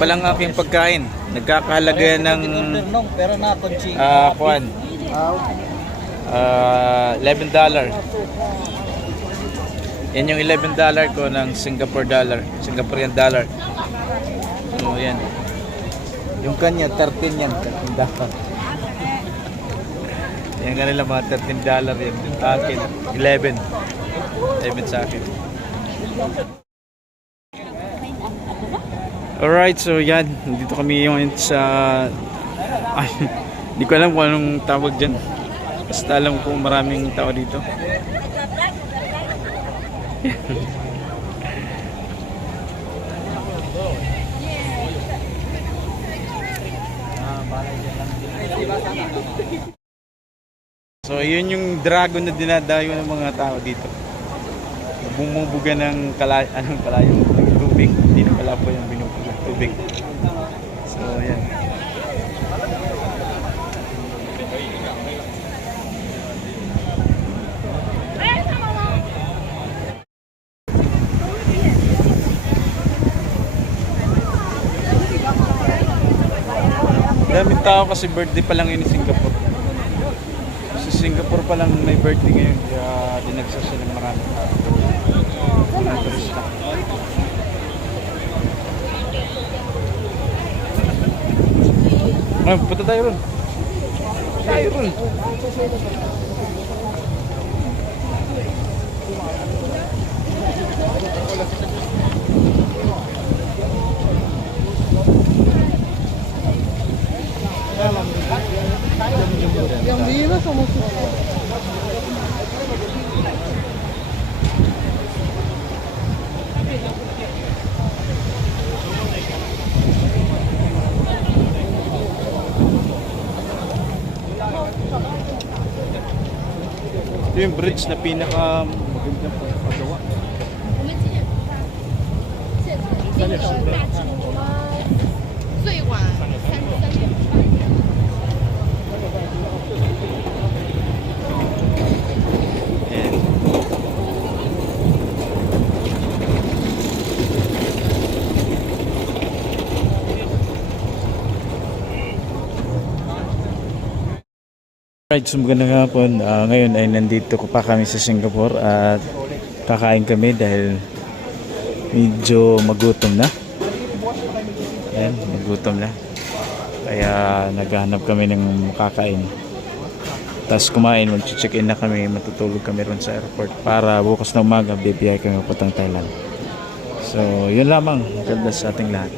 palang aking pagkain. Nagkakahalaga yan ng kuwan. $11. Yan yung $11 ko ng Singaporean dollar. So yan. Yung kanya 13 yan, $13. Yan kanila mga $13 yan. Akin 11 sa akin. Alright, so yan. Dito kami yung sa... Ay, hindi ko alam kung anong tawag dyan. Basta alam ko maraming tao dito. So yun yung dragon na dinadayo ng mga tao dito. Bumubuga ng kalayong tubig. Hindi na pala po yung binubuga tubig. So yan. Daming tao kasi birthday pa lang yun ni Singapore. Sa Singapore pa lang may birthday ngayon, kaya dinagsa siya ng maraming tao. Mga turista. Punta tayo ron. Tayo ron. Yang biru sama Ito yung bridge na pinaka magandang paggawa. Right, so magandang hapon. Ngayon ay nandito pa kami sa Singapore at kakain kami dahil medyo magutom na. Ayan, magutom na. Kaya naghahanap kami ng makakain. Tapos kumain, mag-check-in na kami, matutulog kami ron sa airport para bukas na umaga bibiyay kami papuntang Thailand. So, yun lamang. Maganda sa ating lahat.